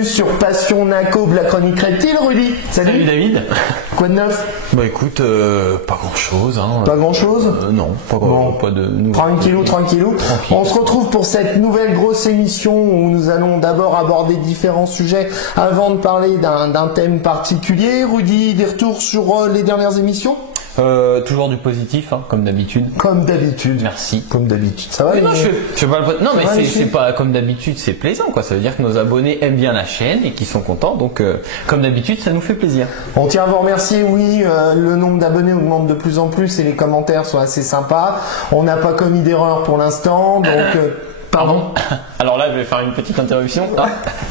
Sur Passion Naco, la chronique reptile, Rudy. Salut David. Quoi de neuf? Bah écoute, pas grand chose. Hein. Pas grand chose Non, pas de nouvelles. Tranquillou. On se retrouve pour cette nouvelle grosse émission où nous allons d'abord aborder différents sujets avant de parler d'un thème particulier. Rudy, des retours sur les dernières émissions? Toujours du positif, hein, comme d'habitude. Comme d'habitude. Merci. Comme d'habitude. Ça va? Non, je fais pas le... Non, mais c'est pas comme d'habitude, c'est plaisant, quoi. Ça veut dire que nos abonnés aiment bien la chaîne et qu'ils sont contents. Donc, comme d'habitude, ça nous fait plaisir. On tient à vous remercier. Oui, le nombre d'abonnés augmente de plus en plus et les commentaires sont assez sympas. On n'a pas commis d'erreur pour l'instant, donc. Pardon. Alors là, je vais faire une petite interruption.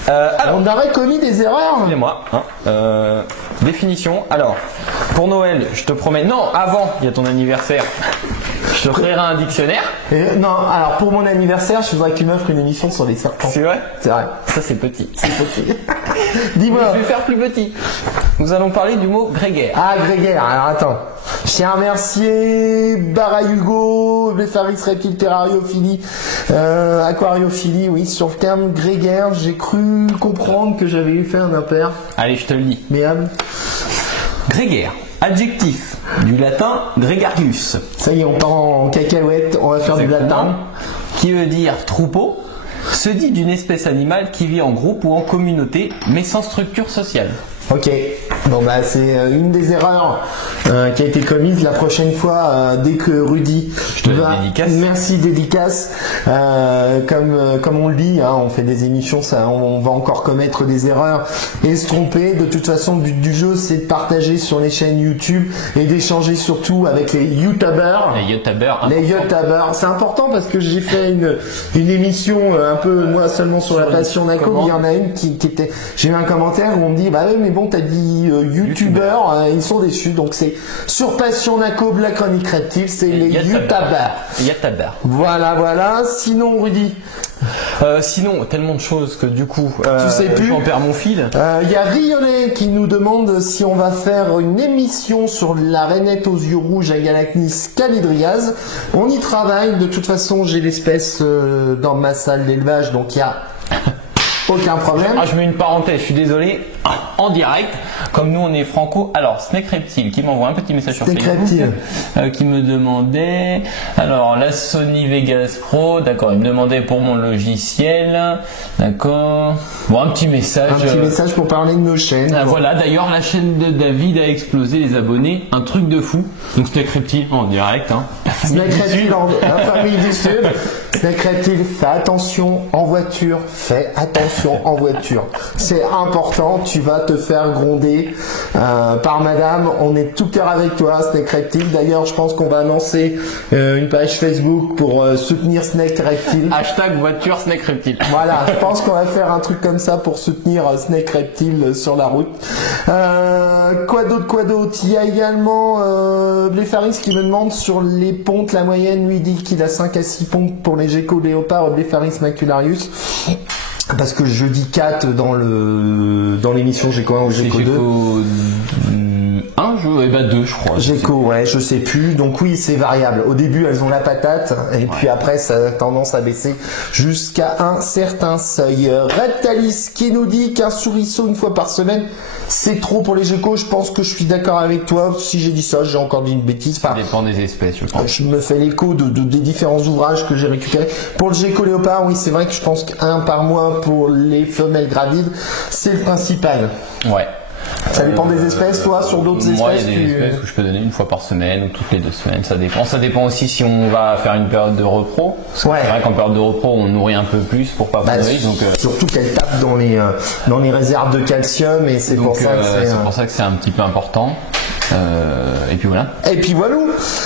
On aurait commis des erreurs. Excusez-moi. Définition. Alors, pour Noël, je te promets. Non, avant, il y a ton anniversaire. Je te ferai un dictionnaire. Non, alors pour mon anniversaire, je voudrais que tu m'offres une émission sur les serpents. C'est vrai? C'est vrai. Ça, c'est petit. C'est petit. Dis-moi. Je vais faire plus petit. Nous allons parler du mot grégaire. Ah, grégaire. Alors attends. Je tiens à remercier Bara Hugo, Blepharis Reptile Terrariophilie, Aquariophilie, oui, sur le terme grégaire, j'ai cru comprendre que j'avais fait un impair. Allez, je te le dis. Merde. Grégaire, adjectif, du latin gregarius. Ça y est, on part en cacahuète, on va faire du latin. Qui veut dire troupeau, se dit d'une espèce animale qui vit en groupe ou en communauté, mais sans structure sociale. Ok, bon bah c'est une des erreurs qui a été commise. La prochaine fois, dès que Rudy dédicace. Merci dédicace, comme on le dit, hein, on fait des émissions, ça, on va encore commettre des erreurs et se tromper. De toute façon, le but du jeu, c'est de partager sur les chaînes YouTube et d'échanger surtout avec les YouTubers. Les YouTubers, c'est important parce que j'ai fait une émission un peu moi seulement sur la passion Naco. Il y en a une qui était, j'ai eu un commentaire où on me dit bah oui mais bon t'as dit YouTubers, ils sont déçus, donc c'est sur Passion Naco, la chronique reptile, c'est les YouTubers. Voilà. Sinon Rudy. Sinon, tellement de choses que du coup, tu sais plus. J'en perds mon fil. Il y a Rionnet qui nous demande si on va faire une émission sur la rainette aux yeux rouges à Galacnis calidriase. On y travaille. De toute façon, j'ai l'espèce dans ma salle d'élevage, donc il y a aucun problème. Je mets une parenthèse, je suis désolé, en direct, comme nous on est franco. Alors, Snake Reptile qui m'envoie un petit message sur Facebook, qui me demandait, alors la Sony Vegas Pro, d'accord, il me demandait pour mon logiciel, d'accord, bon un petit message. Un petit message pour parler de nos chaînes. Voilà, d'ailleurs la chaîne de David a explosé les abonnés, un truc de fou. Donc Snake Reptile en direct, hein. Snake Reptile, la famille du Sud. Snake Reptile, fais attention en voiture, c'est important, tu vas te faire gronder par madame, on est tout cœur avec toi Snake Reptile. D'ailleurs je pense qu'on va lancer une page Facebook pour soutenir Snake Reptile. Hashtag voiture Snake Reptile. Voilà, je pense qu'on va faire un truc comme ça pour soutenir Snake Reptile sur la route. Quoi d'autre? Il y a également Blepharis qui me demande sur les pontes, la moyenne lui dit qu'il a 5 à 6 pontes pour les Gecko Léopard Blepharis macularius. Parce que je dis 4 dans l'émission Gecko 1 ou Gecko 2. 2 je crois. Gecko, ouais, je sais plus. Donc oui, c'est variable. Au début, elles ont la patate et puis après, ça a tendance à baisser jusqu'à un certain seuil. Reptalis qui nous dit qu'un souriceau une fois par semaine, c'est trop pour les geckos. Je pense que je suis d'accord avec toi. Si j'ai dit ça, j'ai encore dit une bêtise. Ça dépend des espèces, je pense. Je me fais l'écho des différents ouvrages que j'ai récupérés. Pour le gecko léopard, oui, c'est vrai que je pense qu'un par mois pour les femelles gravides, c'est le principal. Ouais. Ça dépend des espèces, toi, sur d'autres espèces? Moi, il y a des espèces que je peux donner une fois par semaine ou toutes les 2 semaines, ça dépend. Ça dépend aussi si on va faire une période de repro. C'est vrai qu'en période de repro, on nourrit un peu plus pour pas pourrir. Surtout qu'elle tape dans les réserves de calcium et c'est pour ça que c'est un petit peu important. Et puis voilà.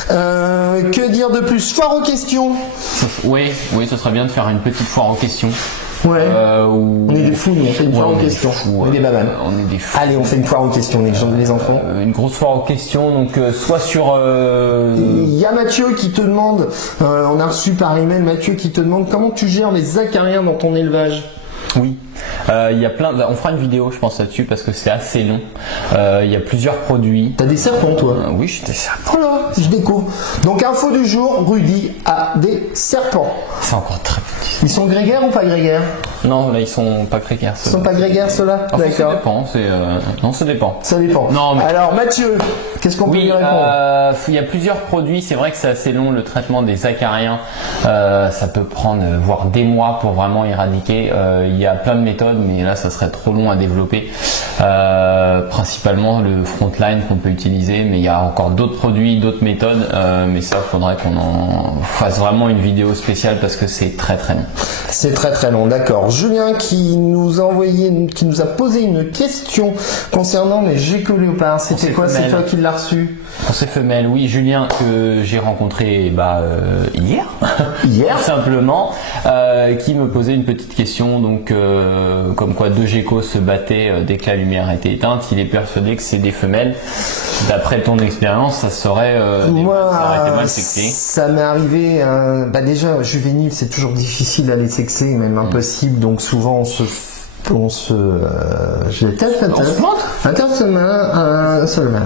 Que dire de plus? Foire aux questions. Oui, ce serait bien de faire une petite foire aux questions. Ouais. On est des fous, nous, on fait une foire aux questions. On est des bananes. On est des fous. Allez, on fait une foire aux questions, les enfants. Une grosse foire aux questions, donc soit sur. Il y a Mathieu qui te demande, on a reçu par email Mathieu qui te demande comment tu gères les acariens dans ton élevage. Oui. Il y a on fera une vidéo je pense là-dessus parce que c'est assez long. Il y a plusieurs produits. T'as des serpents toi? Oui, j'ai des serpents. Voilà, je découvre. Donc info du jour, Rudy a des serpents. C'est encore très petit. Ils sont grégaires ou pas grégaires? Non, là ils sont pas grégaires. Ils sont pas grégaires ceux-là? D'accord. Ça dépend. Non, ça dépend. Ça dépend. Non, mais... Alors Mathieu, qu'est-ce qu'on peut lui répondre? Il y a plusieurs produits. C'est vrai que c'est assez long le traitement des acariens. Ça peut prendre voire des mois pour vraiment éradiquer. Il y a plein de méthodes, mais là ça serait trop long à développer. Principalement le Frontline qu'on peut utiliser, mais il y a encore d'autres produits, d'autres méthodes. Mais ça, faudrait qu'on en fasse vraiment une vidéo spéciale parce que c'est très très long. C'est très très long, d'accord. Julien qui nous a posé une question concernant les geckos léopards. C'était quoi? C'est toi qui l'as reçu? Pour ces femelles, oui, Julien que j'ai rencontré hier, simplement, qui me posait une petite question, donc comme quoi deux geckos se battaient dès que la lumière était éteinte. Il est persuadé que c'est des femelles. D'après ton expérience, ça serait ça aurait été mal sexé. Ça m'est arrivé. Déjà, juvénile, c'est toujours difficile à les sexer, même impossible. Donc souvent on se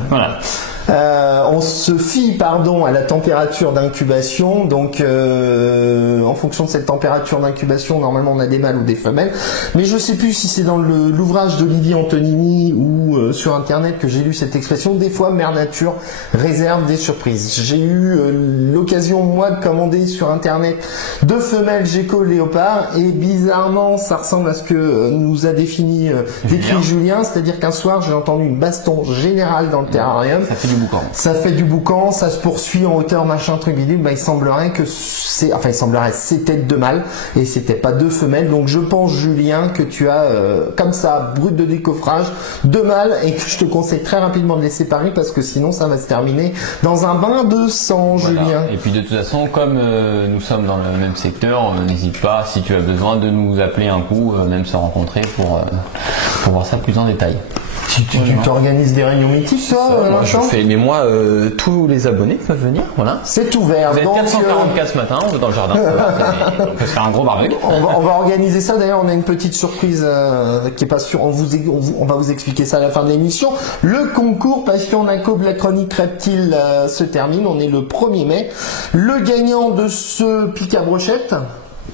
Voilà. On se fie à la température d'incubation, donc en fonction de cette température d'incubation, normalement on a des mâles ou des femelles, mais je sais plus si c'est dans l'ouvrage d'Olivier Antonini ou sur internet que j'ai lu cette expression. Des fois Mère Nature réserve des surprises. J'ai eu l'occasion moi de commander sur internet 2 femelles gecko léopard et bizarrement ça ressemble à ce que nous a décrit Julien, c'est-à-dire qu'un soir j'ai entendu une baston générale dans le terrarium. Ça fait du boucan, ça se poursuit en hauteur, machin, truc bidule. Il semblerait que c'était 2 mâles et c'était pas 2 femelles. Donc je pense, Julien, que tu as comme ça, brut de décoffrage, 2 mâles et que je te conseille très rapidement de les séparer parce que sinon ça va se terminer dans un bain de sang, voilà. Julien. Et puis de toute façon, comme nous sommes dans le même secteur, n'hésite pas, si tu as besoin, de nous appeler un coup, même se rencontrer pour voir ça plus en détail. Tu t'organises des réunions mythiques, toi? Je fais, mais moi, tous les abonnés peuvent venir, voilà. C'est ouvert. Vous êtes 444 ce matin, dans le jardin. On peut se faire un gros barbecue. On va organiser ça. D'ailleurs, on a une petite surprise qui est pas sûre. On va vous expliquer ça à la fin de l'émission. Le concours Passion Naco de la chronique reptile se termine. On est le 1er mai. Le gagnant de ce pic à brochette.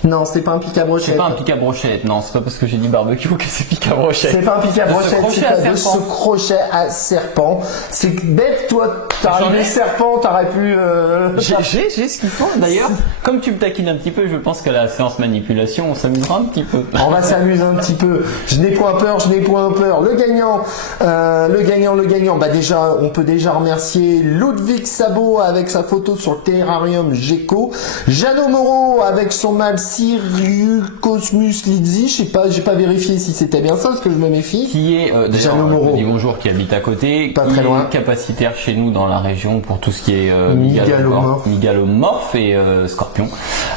Non, c'est pas un pic à brochette. C'est pas un pic à brochette, non, c'est pas parce que j'ai dit barbecue que c'est pic à brochette. C'est pas un pic à brochette, c'est de ce crochet à serpent. C'est bête, toi, t'aurais les serpents, t'aurais pu... J'ai ce qu'il faut, d'ailleurs. Comme tu me taquines un petit peu, je pense qu'à la séance manipulation, on s'amusera un petit peu. On va s'amuser un petit peu. Je n'ai point peur. Le gagnant. Déjà, on peut déjà remercier Ludwig Sabot avec sa photo sur le terrarium gecko. Jeannot Moreau avec son mâle Sirius Cosmus Lidzi, j'ai pas vérifié si c'était bien ça, parce que je me méfie. Qui est d'ailleurs, dis bonjour, qui habite à côté, pas très loin, capacitaire chez nous dans la région pour tout ce qui est mygalomorphe et scorpion.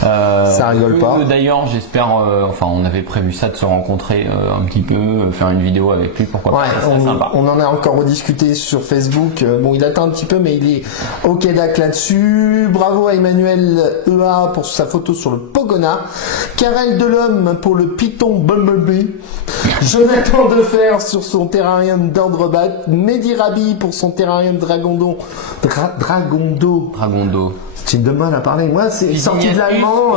Ça rigole pas. D'ailleurs, j'espère, on avait prévu ça de se rencontrer un petit peu, faire une vidéo avec lui, pourquoi pas. Ouais, sympa. On en a encore rediscuté sur Facebook. Bon, il attend un petit peu, mais il est au Quédac là-dessus. Bravo à Emmanuel EA pour sa photo sur le Pogona. Karel Delhomme pour le Python Bumblebee. Jonathan Defer sur son terrarium d'Andrebat. Mehdi Rabi pour son terrarium Dragondo. J'ai de mal à parler. Moi, c'est sorti de l'allemand.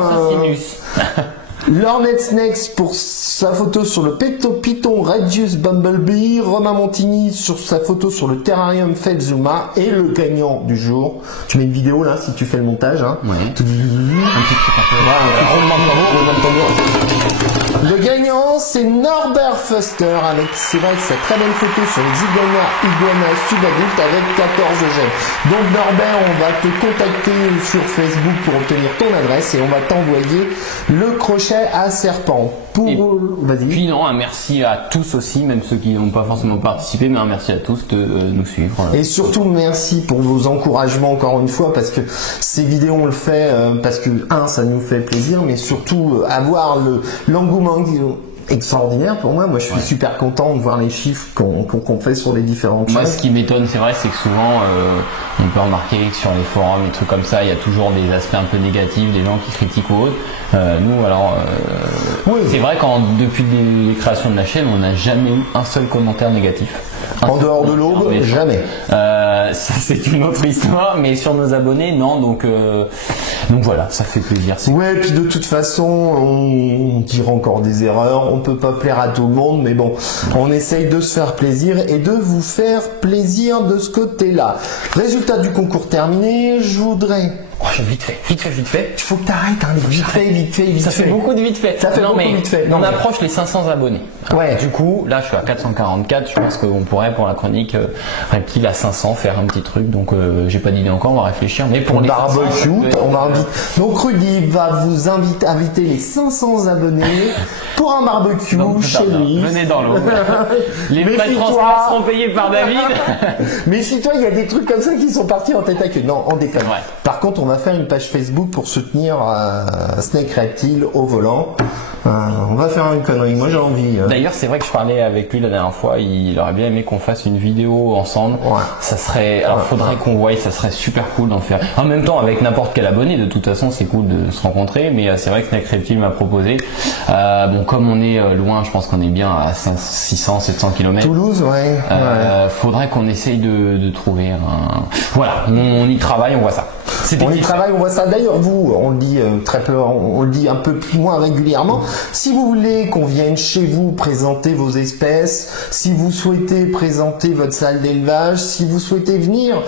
Lornet Snakes pour sa photo sur le Python Radius Bumblebee, Romain Montini sur sa photo sur le terrarium Fedzuma et le gagnant du jour. Tu mets une vidéo là si tu fais le montage. Hein. Ouais. Le gagnant c'est Norbert Fuster avec, c'est vrai que sa très belle photo sur les iguana subadulte avec 14 gemmes. Donc Norbert, on va te contacter sur Facebook pour obtenir ton adresse et on va t'envoyer le crochet à serpent. Puis non, un merci à tous aussi, même ceux qui n'ont pas forcément participé, mais un merci à tous de nous suivre. Et surtout merci pour vos encouragements encore une fois, parce que ces vidéos on le fait parce que ça nous fait plaisir, mais surtout avoir l'engouement extraordinaire pour moi. Moi, je suis super content de voir les chiffres qu'on fait sur les différentes choses. Moi, ce qui m'étonne, c'est vrai, c'est que souvent, on peut remarquer que sur les forums, des trucs comme ça, il y a toujours des aspects un peu négatifs, des gens qui critiquent ou autres. Nous, alors, c'est vrai qu'depuis les créations de la chaîne, on n'a jamais eu un seul commentaire négatif. En dehors de l'aube, jamais. Ça, c'est une autre histoire, mais sur nos abonnés, non. Donc voilà, ça fait plaisir. Ouais, puis de toute façon, dira encore des erreurs, on peut pas plaire à tout le monde, mais bon, on essaye de se faire plaisir et de vous faire plaisir de ce côté-là. Résultat du concours terminé, je voudrais... Oh, vite fait. Il faut que t'arrêtes, hein, vite fait. Ça fait beaucoup de vite fait. Ça fait beaucoup de vite fait. On approche les 500 abonnés. Ouais. Du coup, là, je suis à 444. Je pense qu'on pourrait, pour la chronique reptile à 500, faire un petit truc. Donc, j'ai pas d'idée encore, on va réfléchir. Mais pour les barbecue, on invite. Donc, Rudy va vous inviter les 500 abonnés pour un barbecue chez lui. Venez dans l'eau. Les frais de transport seront payés par David. Méfie-toi, il y a des trucs comme ça qui sont partis en tête à queue. Non, on déconne. Ouais. Par contre, on va faire une page Facebook pour soutenir Snake Reptile au volant. On va faire une connerie. Moi, j'ai envie. D'ailleurs, c'est vrai que je parlais avec lui la dernière fois. Il aurait bien aimé qu'on fasse une vidéo ensemble. Ouais. Ça serait. Alors, faudrait qu'on voie. Ça serait super cool d'en faire. En même temps, avec n'importe quel abonné. De toute façon, c'est cool de se rencontrer. Mais c'est vrai que Snake Reptile m'a proposé. Bon, comme on est loin, je pense qu'on est bien à 600, 700 km. Toulouse, ouais. Faudrait qu'on essaye de trouver un. Voilà. On y travaille. On voit ça. On y travaille, on voit ça. D'ailleurs, vous, on le dit très peu, on le dit un peu plus moins régulièrement. Si vous voulez qu'on vienne chez vous présenter vos espèces, si vous souhaitez présenter votre salle d'élevage, si vous souhaitez venir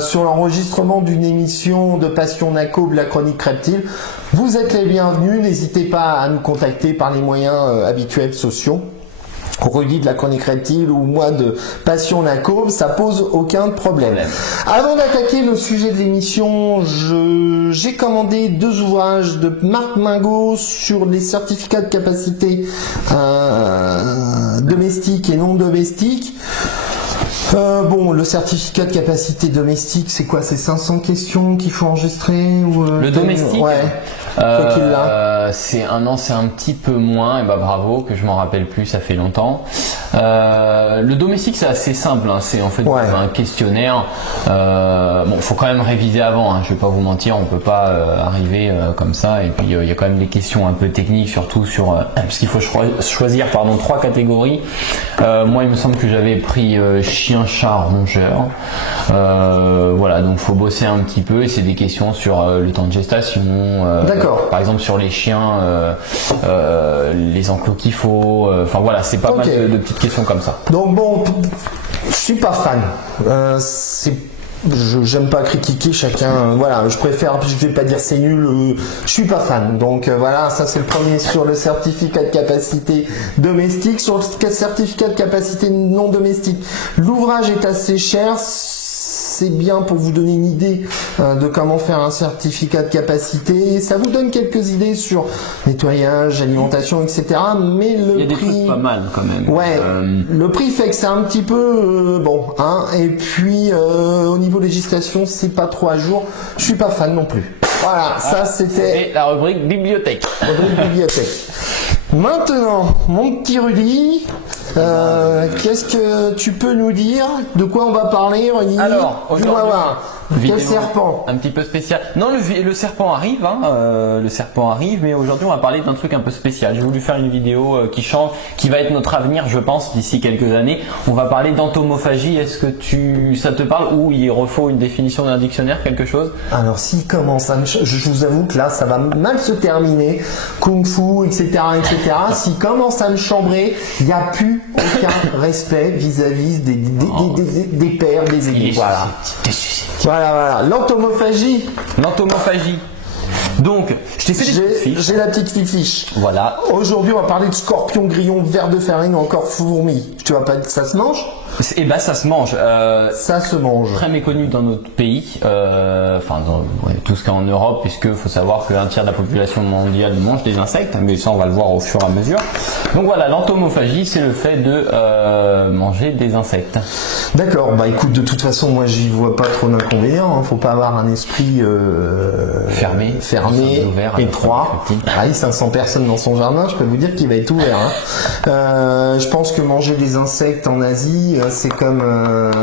sur l'enregistrement d'une émission de Passion Nacob, la chronique reptile, vous êtes les bienvenus. N'hésitez pas à nous contacter par les moyens habituels sociaux. Rudy de la chronique reptile ou moi de Passion Nacob, ça pose aucun problème. Avant d'attaquer le sujet de l'émission, j'ai commandé 2 ouvrages de Marc Mingot sur les certificats de capacité domestique et non domestique. Bon, le certificat de capacité domestique, c'est quoi? C'est 500 questions qu'il faut enregistrer ou le domestique? Ouais. C'est un petit peu moins, et bah bravo, que je m'en rappelle plus, ça fait longtemps. Le domestique, c'est assez simple, hein, c'est en fait un questionnaire. Bon, faut quand même réviser avant, hein, je vais pas vous mentir, on peut pas arriver comme ça. Et puis il y a quand même des questions un peu techniques, surtout sur parce qu'il faut choisir 3 catégories. Moi, il me semble que j'avais pris chien, chat, rongeur. Voilà, donc faut bosser un petit peu. Et c'est des questions sur le temps de gestation. Par exemple sur les chiens, les enclos qu'il faut. Enfin voilà, c'est pas mal de petites questions comme ça. Donc bon, je suis pas fan. J'aime pas critiquer chacun. Voilà, je vais pas dire c'est nul. Je suis pas fan. Donc voilà, ça c'est le premier sur le certificat de capacité domestique. Sur le certificat de capacité non domestique, l'ouvrage est assez cher. C'est bien pour vous donner une idée de comment faire un certificat de capacité. Ça vous donne quelques idées sur nettoyage, alimentation, etc. Mais le prix... Il y a des trucs pas mal quand même. Ouais, le prix fait que c'est un petit peu bon. Hein, et puis au niveau législation, c'est pas trop à jour. Je suis pas fan non plus. Voilà, ça c'était la rubrique bibliothèque. Maintenant, mon petit Rudy, qu'est-ce que tu peux nous dire? De quoi on va parler, Rudy? Alors, aujourd'hui, quel serpent? Un petit peu spécial. Non, le serpent arrive, hein, le serpent arrive, mais aujourd'hui on va parler d'un truc un peu spécial. J'ai voulu faire une vidéo qui change, qui va être notre avenir, je pense, d'ici quelques années. On va parler d'entomophagie. Est-ce que ça te parle ou il refaut une définition d'un dictionnaire, quelque chose? Alors, s'il commence à je vous avoue que là, ça va mal se terminer. Kung Fu, etc., etc. S'il commence à me chambrer, il n'y a plus aucun respect vis-à-vis des pères, des aînés. Voilà. L'entomophagie. Donc, j'ai la petite fiche. Voilà. Aujourd'hui, on va parler de scorpion, grillon, ver de farine ou encore fourmi. Tu vas pas dire que ça se mange? Eh ben, ça se mange. Ça se mange. Très méconnu dans notre pays, enfin dans tout ce qu'il y a en Europe, puisque faut savoir qu'un tiers de la population mondiale mange des insectes, mais ça on va le voir au fur et à mesure. Donc voilà, l'entomophagie, c'est le fait de manger des insectes. D'accord. Bah écoute, de toute façon, moi j'y vois pas trop d'inconvénients. Hein. Faut pas avoir un esprit fermé, étroit. 500 personnes dans son jardin, je peux vous dire qu'il va être ouvert. Hein. Je pense que manger des insectes en Asie, c'est comme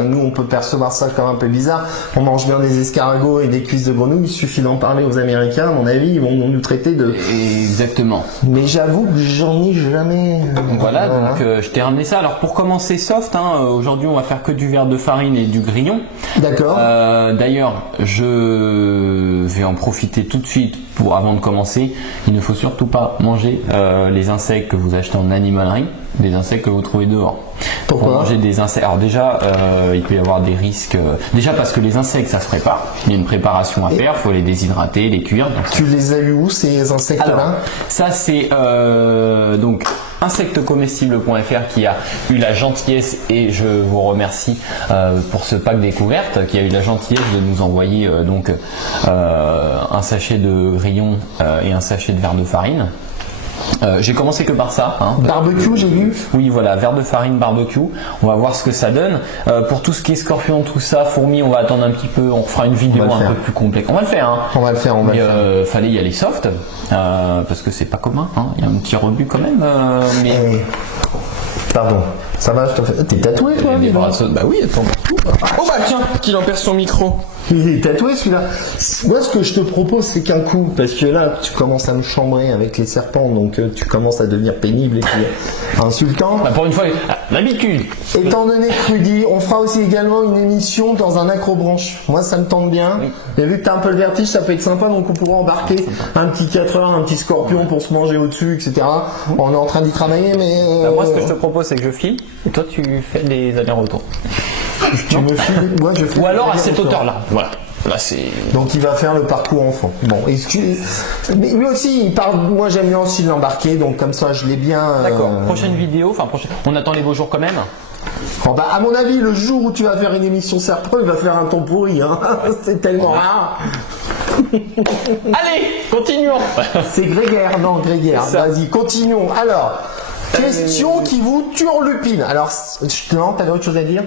nous on peut percevoir ça comme un peu bizarre. On mange bien des escargots et des cuisses de grenouille, il suffit d'en parler aux Américains, à mon avis, ils vont nous traiter de... Exactement. Mais j'avoue que j'en ai jamais... Voilà, donc je t'ai ramené ça. Alors pour commencer soft, aujourd'hui on va faire que du verre de farine et du grillon. D'accord. D'ailleurs, je vais en profiter tout de suite avant de commencer. Il ne faut surtout pas manger les insectes que vous achetez en animalerie, des insectes que vous trouvez dehors. Pourquoi ? Manger des insectes. Alors déjà, il peut y avoir des risques. Déjà parce que les insectes, ça se prépare. Il y a une préparation à faire. Il faut les déshydrater, les cuire. Donc, tu les as eu où ces insectes-là ? alors, ça c'est donc insectescomestibles.fr qui a eu la gentillesse, et je vous remercie pour ce pack découverte, qui a eu la gentillesse de nous envoyer un sachet de grillon et un sachet de verre de farine. J'ai commencé que par ça. Barbecue, j'ai vu. Oui, voilà, verre de farine barbecue. On va voir ce que ça donne. Pour tout ce qui est scorpion, tout ça, fourmis, on va attendre un petit peu. On fera une vidéo un peu plus complète. On va le faire. On va le faire. Fallait y aller soft parce que c'est pas commun. Il y a un petit rebut quand même. Pardon. Ça va, je te fais. T'es tatoué toi, bah oui, attends. Oh bah tiens, qu'il en perd son micro. Il est tatoué celui-là. Moi, ce que je te propose, c'est qu'un coup, parce que là, tu commences à me chambrer avec les serpents, donc tu commences à devenir pénible et puis insultant. Bah pour une fois, l'habitude. Étant donné que Rudy, on fera aussi également une émission dans un acrobranche. Moi, ça me tente bien. Oui. Et vu que t'as un peu le vertige, ça peut être sympa, donc on pourra embarquer un petit 4 heures, un petit scorpion pour se manger au-dessus, etc. On est en train d'y travailler, mais... Moi, ce que je te propose, c'est que je file, et toi, tu fais des allers-retours. Tu me files, moi je fais. Ou alors à cette hauteur-là. Voilà. Là, c'est... Donc il va faire le parcours enfant. Bon, mais lui aussi, il parle. Moi j'aime bien aussi l'embarquer, donc comme ça je l'ai bien. D'accord. Prochaine vidéo, on attend les beaux jours quand même. Oh bah, à mon avis, le jour où tu vas faire une émission serpent, il va faire un ton pourri. C'est tellement rare. Allez, continuons. C'est grégaire, non, grégaire. Vas-y, continuons. Alors, question qui vous turlupine. Alors, non, t'avais autre chose à dire ?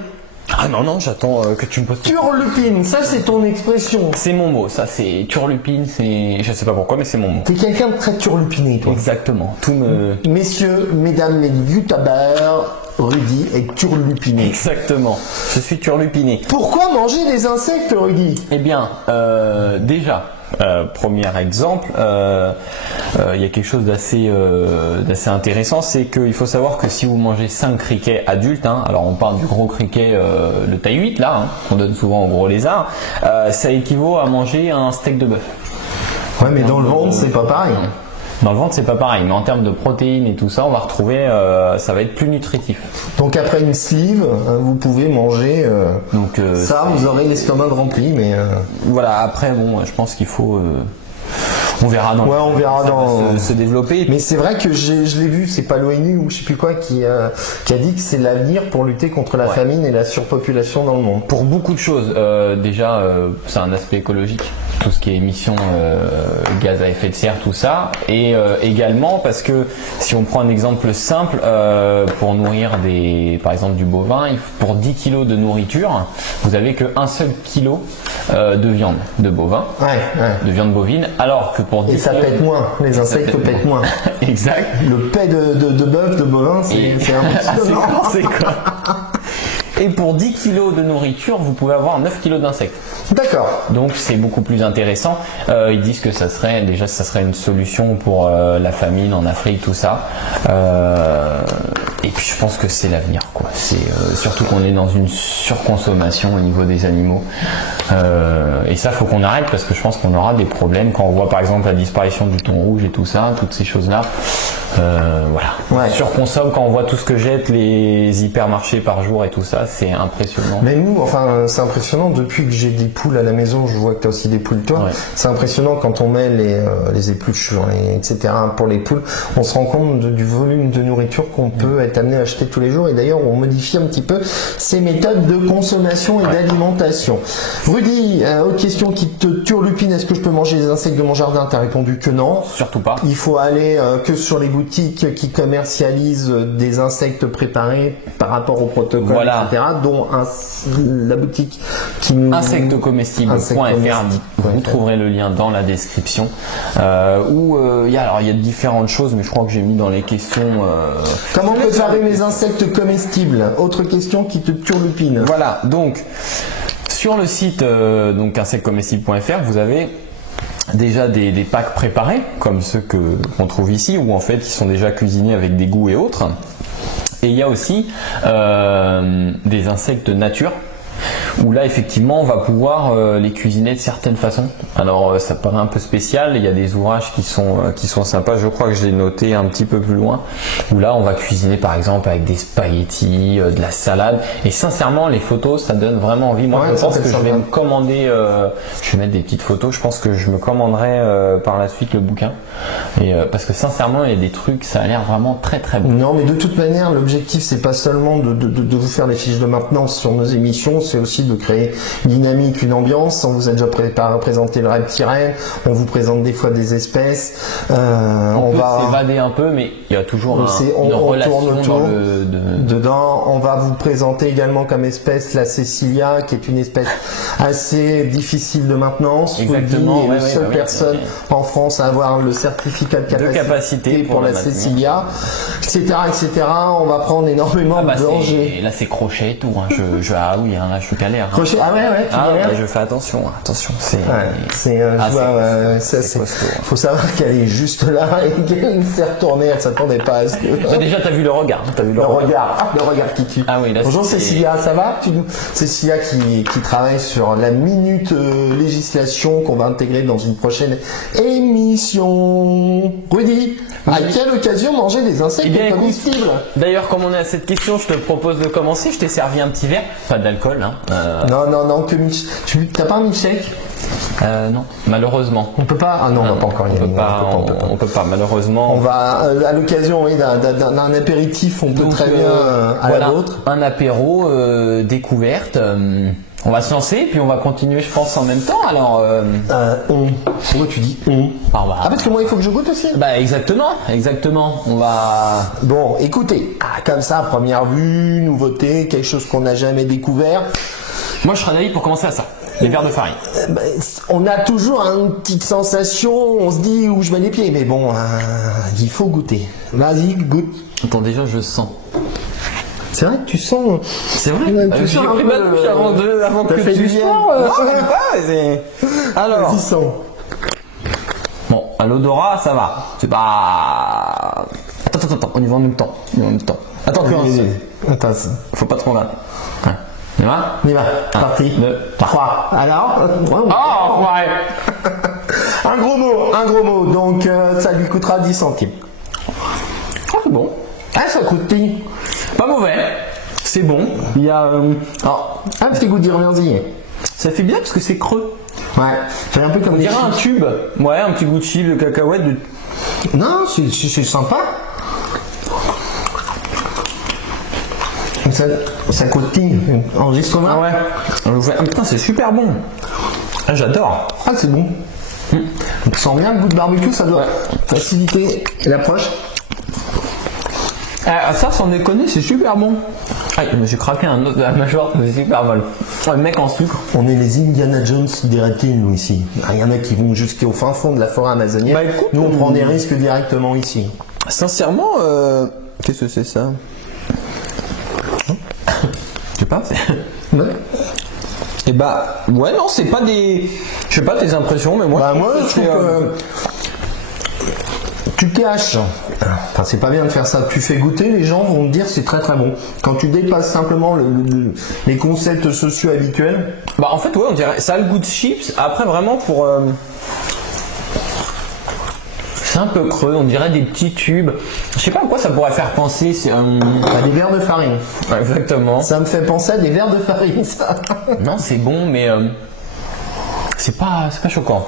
Ah non, j'attends que tu me poses. Turlupine, ça c'est ton expression. C'est mon mot, ça c'est turlupine, c'est... Je sais pas pourquoi, mais c'est mon mot. T'es quelqu'un de très turlupiné, toi. Exactement, tout me... Messieurs, mesdames les youtubeurs, Rudy est turlupiné. Exactement, je suis turlupiné. Pourquoi manger des insectes, Rudy ? Eh bien, déjà... premier exemple, il y a quelque chose d'assez intéressant, c'est qu'il faut savoir que si vous mangez 5 criquets adultes, alors on parle du gros criquet de taille 8 là, qu'on donne souvent aux gros lézards, ça équivaut à manger un steak de bœuf. Ouais, mais dans le ventre c'est pas pareil. Dans le ventre c'est pas pareil, mais en termes de protéines et tout ça, on va retrouver, ça va être plus nutritif. Donc après une sleeve, vous pouvez manger ça, vous aurez l'estomac rempli, mais voilà. Après bon, je pense qu'il faut on verra dans on verra dans se développer. Mais c'est vrai que je l'ai vu, c'est pas l'ONU ou je sais plus quoi qui a dit que c'est l'avenir pour lutter contre la famine et la surpopulation dans le monde. Pour beaucoup de choses, déjà c'est un aspect écologique, tout ce qui est émissions gaz à effet de serre, tout ça, et également parce que si on prend un exemple simple, pour nourrir par exemple du bovin, pour 10 kg de nourriture, vous avez qu'un seul kilo de viande de bovin, de viande bovine, alors que pour 10 et ça pète moins, les insectes pètent moins. Exact. Le pet de bœuf, de bovin, c'est impressionnant. C'est quoi. Et pour 10 kg de nourriture, vous pouvez avoir 9 kg d'insectes. D'accord. Donc c'est beaucoup plus intéressant. Ils disent que ça serait une solution pour la famine en Afrique, tout ça. Et puis je pense que c'est l'avenir, quoi. C'est surtout qu'on est dans une surconsommation au niveau des animaux. Et ça, faut qu'on arrête parce que je pense qu'on aura des problèmes quand on voit par exemple la disparition du thon rouge et tout ça, toutes ces choses-là. Voilà. Ouais. On surconsomme quand on voit tout ce que jettent les hypermarchés par jour et tout ça, c'est impressionnant. Mais nous, enfin, c'est impressionnant depuis que j'ai des poules à la maison. Je vois que tu as aussi des poules, toi. Ouais. C'est impressionnant quand on met les épluches, etc. pour les poules. On se rend compte du volume de nourriture qu'on peut être amené à acheter tous les jours. Et d'ailleurs, on modifie un petit peu ces méthodes de consommation et d'alimentation. Rudy, autre question qui te turlupine. Est-ce que je peux manger les insectes de mon jardin ? Tu as répondu que non. Surtout pas. Il faut aller que sur les bouteilles boutiques qui commercialisent des insectes préparés par rapport au protocole, voilà. etc. Dont la boutique qui insectecomestibles.fr. Vous trouverez le lien dans la description. Où il y a différentes choses, mais je crois que j'ai mis dans les questions. Comment préparer mes insectes comestibles? Autre question qui te turlupine. Voilà. Donc sur le site donc insectecomestibles.fr, vous avez déjà des packs préparés comme ceux qu'on trouve ici, où en fait ils sont déjà cuisinés avec des goûts et autres. Et il y a aussi des insectes nature, où là effectivement on va pouvoir les cuisiner de certaines façons. Alors ça paraît un peu spécial, il y a des ouvrages qui sont sympas, je crois que je l'ai noté un petit peu plus loin, où là on va cuisiner par exemple avec des spaghettis, de la salade, et sincèrement les photos ça donne vraiment envie. Moi je pense que je vais me commander, je vais mettre des petites photos, je pense que je me commanderai par la suite le bouquin, et, parce que sincèrement il y a des trucs, ça a l'air vraiment très très bon. Non mais de toute manière l'objectif c'est pas seulement de vous faire les fiches de maintenance sur nos émissions, c'est aussi de créer une dynamique, une ambiance. On vous a déjà présenté le reptilien, on vous présente des fois des espèces. On va s'évader un peu, mais il y a toujours une relation dedans. On va vous présenter également comme espèce la Cecilia, qui est une espèce assez difficile de maintenance. Exactement. La seule personne en France à avoir le certificat de capacité pour la Cecilia, etc., etc. On va prendre énormément de dangers. Là c'est crochet et tout. Hein. Ah oui, hein, là je suis calé. Hein. Crochet, je fais attention. Faut savoir qu'elle est juste là et qu'elle s'est retournée, elle s'attendait pas à ce que. Déjà t'as vu le regard. Le regard qui tue. Ah oui, là, bonjour Cécilia, ça va? Cécilia qui travaille sur la minute législation qu'on va intégrer dans une prochaine émission. Rudy, à quelle occasion manger des insectes comestibles? D'ailleurs, comme on est à cette question, je te propose de commencer. Je t'ai servi un petit verre, pas d'alcool. Hein. Non, tu t'as pas un milkshake? Non, malheureusement. On peut pas. Ah non, on va pas encore y aller. On peut pas, malheureusement. On va à l'occasion d'un apéritif, on peut très bien à la vôtre. Un apéro découverte. On va se lancer, puis on va continuer, je pense, en même temps. Alors, pourquoi tu dis on? Parce que moi, il faut que je goûte aussi. Bah, exactement. On va. Bon, écoutez, comme ça, à première vue, nouveauté, quelque chose qu'on n'a jamais découvert. Moi, je serais d'avis pour commencer à ça. Les verres de farine. On a toujours une petite sensation, on se dit où je mets les pieds, mais bon, il faut goûter. Vas-y, goûte. Attends, déjà, je sens. C'est vrai que tu sens. C'est vrai. J'ai pris ma douche avant que tu sens. Alors. Vas-y, sens. Bon, à l'odorat, ça va. C'est pas. Attends, on y va en même temps. Attends, Attends, faut pas trop rater. On y va. Parti. 2, 3. Alors. Ouais. Un gros mot. Donc, ça lui coûtera 10 centimes. C'est bon. Ça coûte pas mauvais. C'est bon. Il y a un petit goût d'irlandais. Ça fait bien parce que c'est creux. Ouais. Fait un peu comme. On dirait un tube. Ouais, un petit goût de chips, de cacahuètes. Non, c'est sympa. Ça cotille, enregistrement. Ah ouais. Putain, c'est super bon. J'adore. C'est bon. On sent bien le goût de barbecue, ça doit faciliter l'approche. Ça, sans déconner, c'est super bon. J'ai craqué un autre de la mâchoire, c'est super mal. Le mec en sucre. On est les Indiana Jones des reptiles, nous, ici. Il y en a qui vont jusqu'au fin fond de la forêt amazonienne. Écoute, nous, on prend des risques directement ici. Sincèrement, qu'est-ce que c'est ça? Je sais pas. Ouais. Et ouais, non, c'est pas des. Je sais pas tes impressions, mais moi. Moi, je trouve que. Tu caches. Enfin, c'est pas bien de faire ça. Tu fais goûter, les gens vont te dire c'est très très bon. Quand tu dépasses simplement les concepts sociaux habituels. En fait, ouais, on dirait. Ça a le goût de chips. Après, vraiment pour. C'est un peu creux, on dirait des petits tubes. Je sais pas à quoi ça pourrait faire penser. C'est à des verres de farine. Ouais, exactement. Ça me fait penser à des verres de farine, ça. Non, c'est bon, mais c'est pas choquant.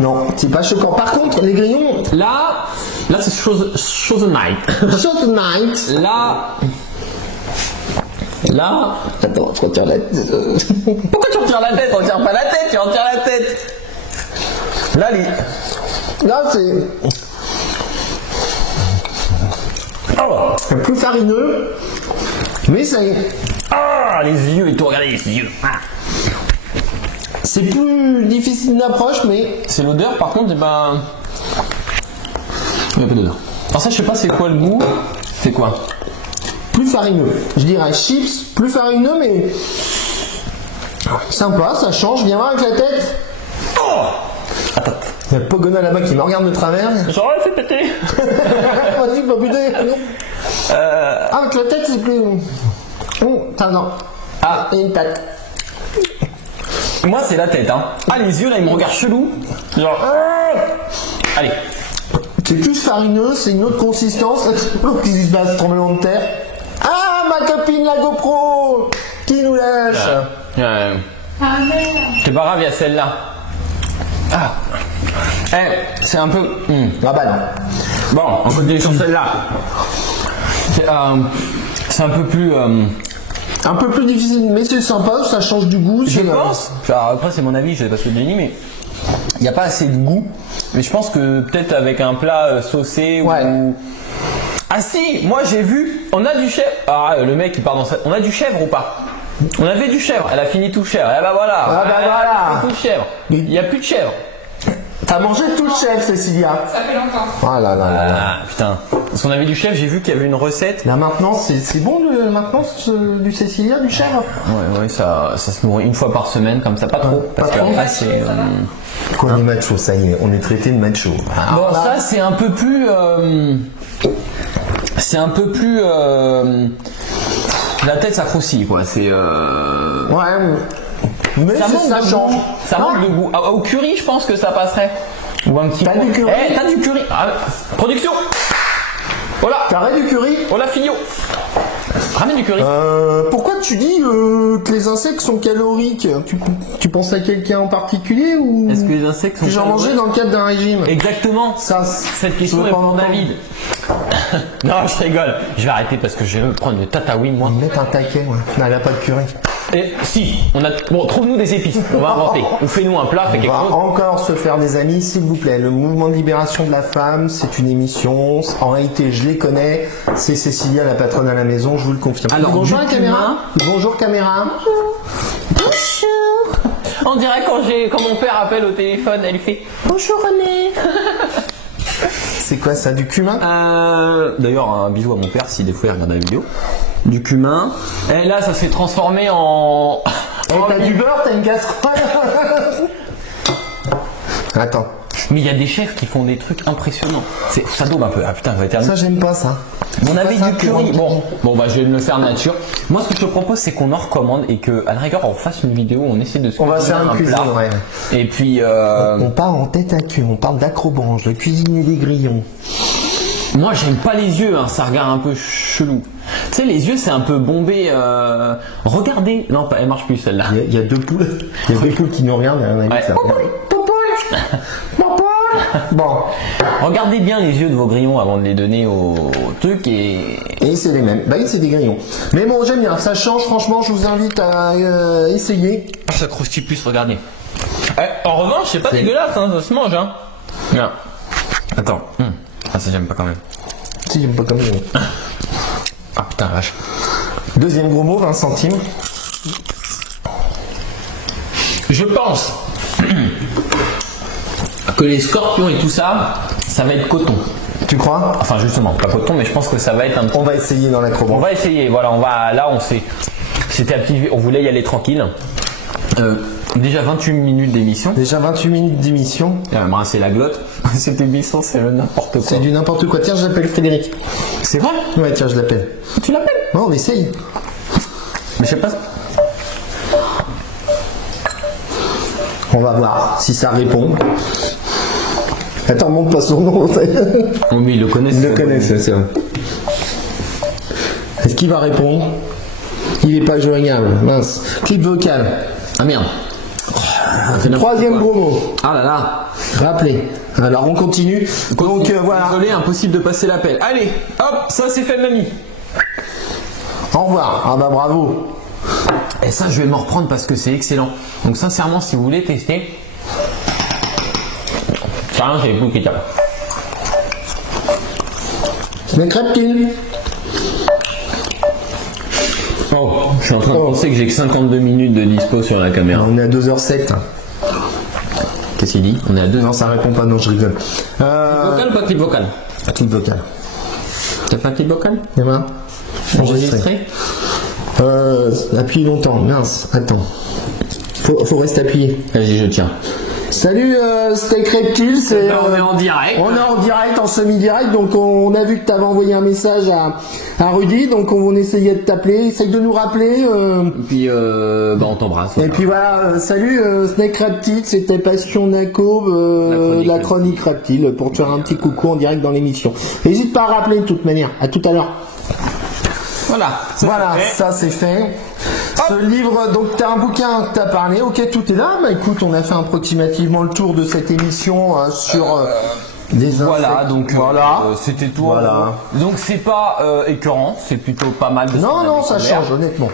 Non, c'est pas choquant. Par contre, les grillons. Là, c'est chose night. Chose night. Là. Attends, je retire la tête. Pourquoi tu retires la tête? On retire pas la tête, tu retires la tête. Là, c'est. Plus farineux, mais ça... Ah, les yeux et tout, regardez les yeux. Ah. C'est plus difficile d'approche, mais... C'est l'odeur, par contre, eh ben... Il n'y a pas d'odeur. Alors ça, je sais pas c'est quoi le goût. C'est quoi? Plus farineux. Je dirais chips, plus farineux, mais... Sympa, ça change. Viens voir avec la tête. Oh, attends. Il y a Pogona là-bas qui me regarde de travers. J'aurais fait péter. Vas-y, faut buter. Ah, avec la tête, c'est plus... non. Ah, et une tête. Moi, c'est la tête, hein. Ah, les yeux, là, ils me regardent chelou. Genre... Allez. C'est plus farineux, c'est une autre consistance. Qu'est-ce qui se passe, tremblement de terre? Ah, ma copine, la GoPro qui nous lâche. C'est pas grave, il y a celle-là. Ah. C'est un peu... Ah bah non. Bon, on continue sur celle-là. C'est un peu plus... Un peu plus difficile, mais c'est sympa, ça change du goût. Je pense. Alors après, c'est mon avis, je sais pas ce que Jenny, mais il n'y a pas assez de goût. Mais je pense que peut-être avec un plat saucé ou... Ah si, moi j'ai vu, on a du chèvre. Ah, le mec il part dans sa... On a du chèvre ou pas? On avait du chèvre, elle a fini tout chèvre. Eh bah voilà. Ah bah voilà. Tout chèvre. Il n'y a plus de chèvre. T'as mangé tout le chèvre, Cécilia. Ça fait longtemps. Ah là là là. Ah putain. Parce qu'on avait du chèvre, j'ai vu qu'il y avait une recette. Là maintenant, c'est bon du Cécilia, du chèvre? Ouais, ça se nourrit une fois par semaine, comme ça, pas trop. Parce que après c'est... On est macho, ça y est, on est traité de macho. Bon, là, ça c'est un peu plus... C'est un peu plus... La tête ça croustille quoi, c'est... Ouais, mais ça change. Ça manque de goût. Au curry je pense que ça passerait. Ou un petit... T'as du curry? T'as du curry. Production. Voilà. T'arrêtes du curry? Oh la fillot. Ramène du curry. Pourquoi tu dis que les insectes sont caloriques? Tu penses à quelqu'un en particulier ou... Est-ce que les insectes sont... Que j'en mangeais dans le cadre d'un régime? Exactement. Ça, cette question est pour David. Non, je rigole. Je vais arrêter parce que je vais me prendre le tataouine moi. Mettre un taquet, ouais. Non, elle a pas de curry. Et si, on a... Bon, trouve-nous des épices. On va inventer. Ou fais-nous un plat, fais quelque chose. On va encore se faire des amis, s'il vous plaît. Le mouvement de libération de la femme, c'est une émission. En réalité, je les connais. C'est Cécilia, la patronne à la maison, je vous le confirme. Alors, bonjour la caméra. Bonjour caméra. Bonjour. On dirait quand mon père appelle au téléphone, elle fait bonjour René. C'est quoi ça, du cumin? D'ailleurs, un bisou à mon père si des fois il regarde la vidéo. Du cumin. Et là, ça s'est transformé en... T'as du beurre, t'as une casserole. Attends. Mais il y a des chefs qui font des trucs impressionnants. Ça daube un peu. Ah putain, ça va être... Ça, j'aime pas ça. On avait du curry. Bon, bah je vais me le faire nature. Moi, ce que je te propose, c'est qu'on en recommande et que, à la rigueur, on fasse une vidéo où on essaie de se... On va faire un cuisine, ouais. Et puis... On part en tête à queue, on parle d'acrobranche, de cuisiner des grillons. Moi, j'aime pas les yeux, hein, ça regarde un peu chelou. Tu sais, les yeux, c'est un peu bombé. Regardez. Non, elle marche plus celle-là. Il y a deux poules. Il y a deux poules qui nous regardent. Ouais. Ça bon. Regardez bien les yeux de vos grillons avant de les donner au truc et c'est les mêmes. Bah oui, c'est des grillons. Mais bon, j'aime bien. Ça change, franchement, je vous invite à essayer. Ah, ça croustille plus, regardez. En revanche, c'est pas dégueulasse, hein, ça se mange. Hein. Non. Attends. Ah, ça j'aime pas quand même. Si, j'aime pas comme ça. Ah putain, vache. Deuxième gros mot, 20 centimes. Je pense que les scorpions et tout ça, ça va être coton. Tu crois? Enfin justement, pas coton, mais je pense que ça va être un petit... On va essayer dans l'acrobranche. On va essayer, voilà, là on sait. C'était activé, on voulait y aller tranquille. Déjà 28 minutes d'émission. Déjà 28 minutes d'émission. Elle va me rincer la glotte. Cette émission, c'est n'importe quoi. C'est du n'importe quoi. Tiens, je l'appelle Frédéric. C'est vrai? Ouais, tiens, je l'appelle. Tu l'appelles? Non, on essaye. Mais je sais pas. On va voir si ça répond. Attends, montre pas son nom. Oh, mais ils le connaissent. Ils le connaissent, c'est vrai. Est-ce qu'il va répondre? Il est pas joignable. Mince. Clip vocal. Ah merde. Troisième gros mot. Ah là là. Rappelez. Alors on continue. Donc voilà. Désolé, impossible de passer l'appel. Allez, hop, ça c'est fait mamie. Au revoir. Ah bah bravo. Et ça je vais m'en reprendre parce que c'est excellent. Donc sincèrement, si vous voulez tester, ça rien, j'ai beaucoup de Snack Reptile. Oh, je suis en train de penser que j'ai que 52 minutes de dispo sur la caméra. On est à 2h07. Qu'est-ce qu'il dit? On est à 2h. Non, ça répond pas, non, je rigole. Vocal ou pas clip vocal? Clip vocal. T'as fait un clip vocal? Et ben, enregistré. Appuie longtemps, mince, attends. Faut rester appuyé. Vas-y, je tiens. Salut Steak Reptile, on est en direct. On est en direct, en semi-direct, donc on a vu que tu avais envoyé un message à Rudy, donc on essayait de t'appeler, essaye de nous rappeler. Et puis on t'embrasse. Et puis voilà, salut Snake Reptile, c'était Passion Nako, la chronique Reptile, pour te faire un petit coucou en direct dans l'émission. N'hésite pas à rappeler de toute manière, à tout à l'heure. Voilà, ça c'est fait. Ce livre, donc tu as un bouquin, tu as parlé, ok, tout est là. Bah écoute, on a fait approximativement le tour de cette émission sur des insectes. Voilà, donc voilà. C'était tout. Voilà. Donc c'est pas écœurant, c'est plutôt pas mal. Non, ça change honnêtement.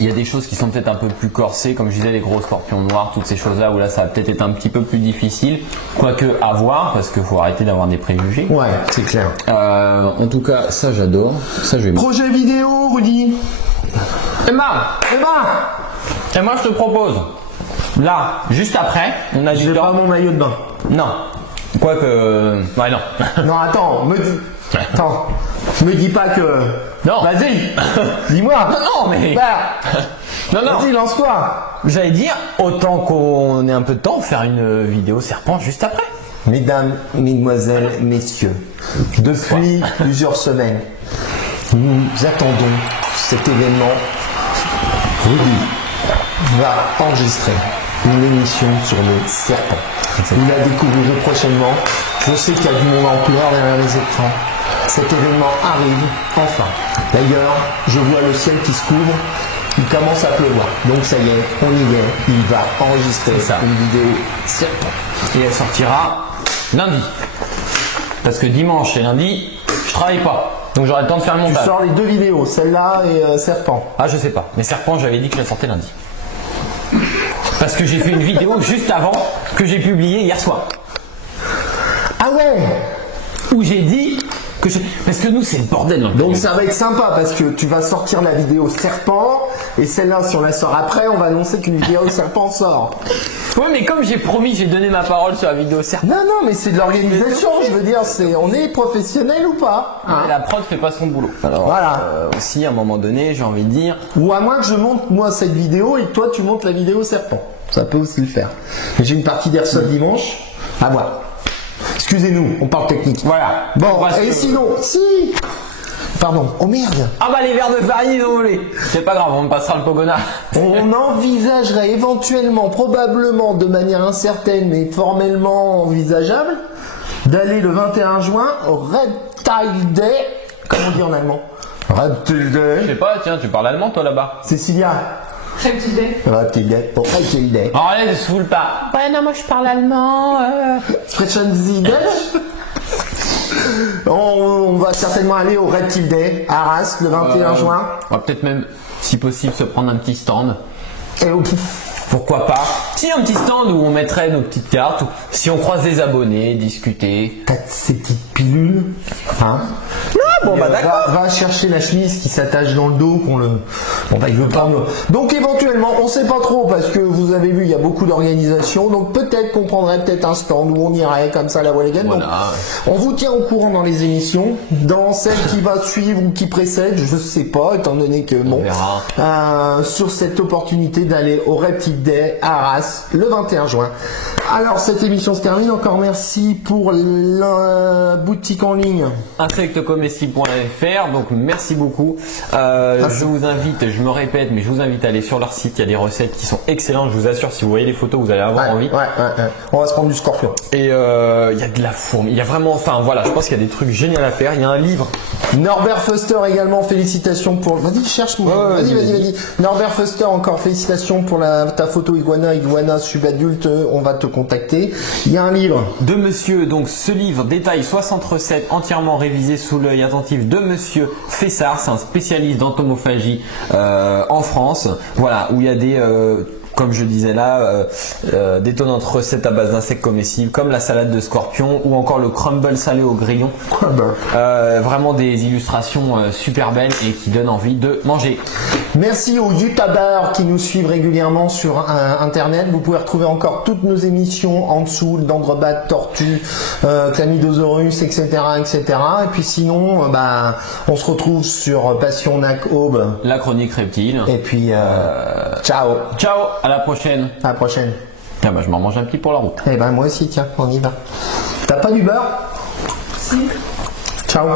Il y a des choses qui sont peut-être un peu plus corsées, comme je disais, les gros scorpions noirs, toutes ces choses-là, où là ça va peut-être être un petit peu plus difficile. Quoique à voir, parce qu'il faut arrêter d'avoir des préjugés. Ouais, c'est clair. En tout cas, ça j'adore. Ça je vais. Projet vidéo, Rudy. Emma. Et moi je te propose, là, juste après, on a du temps. J'ai pas mon maillot de bain. Non. Quoique. Ouais, non. Non, attends, me dis pas que. Non. Vas-y, dis-moi. Non, mais. Non. Vas-y, lance-toi. J'allais dire, autant qu'on ait un peu de temps, faire une vidéo serpent juste après. Mesdames, mesdemoiselles, messieurs, depuis plusieurs semaines, nous attendons cet événement. Rudy va enregistrer une émission sur les serpents. Vous la découvrirez prochainement. Je sais qu'il y a du monde en pleurs derrière les écrans. Cet événement arrive enfin. D'ailleurs, je vois le ciel qui se couvre. Il commence à pleuvoir. Donc ça y est, on y est. Il va enregistrer une vidéo serpent. Et elle sortira lundi. Parce que dimanche et lundi, je travaille pas. Donc j'aurai le temps de faire le montage. Tu sors les deux vidéos, celle-là et serpent. Ah, je sais pas. Mais serpent, j'avais dit que je la sortais lundi. Parce que j'ai fait une vidéo juste avant que j'ai publiée hier soir. Ah ouais. Où j'ai dit que parce que nous c'est le bordel. Donc ça va être sympa parce que tu vas sortir la vidéo serpent et celle-là si on la sort après on va annoncer qu'une vidéo serpent sort. Ouais, mais comme j'ai promis, j'ai donné ma parole sur la vidéo serpent. Non, mais c'est de l'organisation, je veux dire, on est professionnel ou pas hein. La prod fait pas son boulot. Alors voilà. Aussi à un moment donné, j'ai envie de dire. Ou à moins que je monte moi cette vidéo et que toi tu montes la vidéo serpent. Ça peut aussi le faire. J'ai une partie d'airsoft dimanche. À voir. Excusez-nous, on parle technique. Voilà. Bon, et sinon, Pardon, oh merde. Ah bah les verres de farine ils ont volé. C'est pas grave, on me passera le pogona. On envisagerait éventuellement, probablement de manière incertaine mais formellement envisageable, d'aller le 21 juin au Reptile Day. Comment on dit en allemand? Reptile Day. Je sais pas, tiens, tu parles allemand toi là-bas. Cécilia. Reptile Day. Reptile Day. Pour Reptile Day. Oh, allez, se foule pas. Ouais, non, moi je parle allemand. Sprechen Sie Deutsch? On va certainement aller au Reptile Day à Arras le 21 juin. On va peut-être même, si possible, se prendre un petit stand. Et pourquoi pas? Si un petit stand où on mettrait nos petites cartes, ou si on croise des abonnés, discuter. T'as ces petites pilules, hein? Non, bon bah d'accord. Va chercher la chemise qui s'attache dans le dos qu'on le. Bon bah il veut pas me. Donc éventuellement, on sait pas trop parce que vous avez vu, il y a beaucoup d'organisations. Donc peut-être qu'on prendrait peut-être un stand où on irait comme ça à la Walligan. Voilà. Donc, on vous tient au courant dans les émissions, dans celle qui va suivre ou qui précède, je sais pas, étant donné que bon, sur cette opportunité d'aller au Reptile Day à Arras le 21 juin. Alors cette émission se termine. Encore merci pour la boutique en ligne. Insectescomestibles.fr. Donc merci beaucoup. Je vous invite, je me répète, mais je vous invite à aller sur leur site. Il y a des recettes qui sont excellentes. Je vous assure, si vous voyez les photos, vous allez avoir envie. Ouais. On va se prendre du scorpion. Et il y a de la fourmi. Il y a vraiment, enfin voilà, je pense qu'il y a des trucs géniaux à faire. Il y a un livre. Norbert Foster également, félicitations pour. Vas-y, cherche-moi. Vas-y. Norbert Foster, encore félicitations pour ta photo iguana subadulte. On va te contacter. Il y a un livre de monsieur, donc ce livre détaille 60 recettes entièrement révisées sous l'œil attentif de monsieur Fessard, c'est un spécialiste d'entomophagie en France, voilà, où il y a des comme je disais là, d'étonnantes recettes à base d'insectes comestibles comme la salade de scorpion ou encore le crumble salé au grillon. Vraiment des illustrations super belles et qui donnent envie de manger. Merci aux youtubeurs qui nous suivent régulièrement sur internet. Vous pouvez retrouver encore toutes nos émissions en dessous, d'Andrebat, Tortue, Chlamydosaurus, etc., etc. Et puis sinon, on se retrouve sur Passion Nac Aube. La chronique reptile. Et puis, ciao. Ciao, à la prochaine. À la prochaine. Ah je m'en mange un petit pour la route. Eh ben moi aussi, tiens, on y va. T'as pas du beurre? Si. Ciao.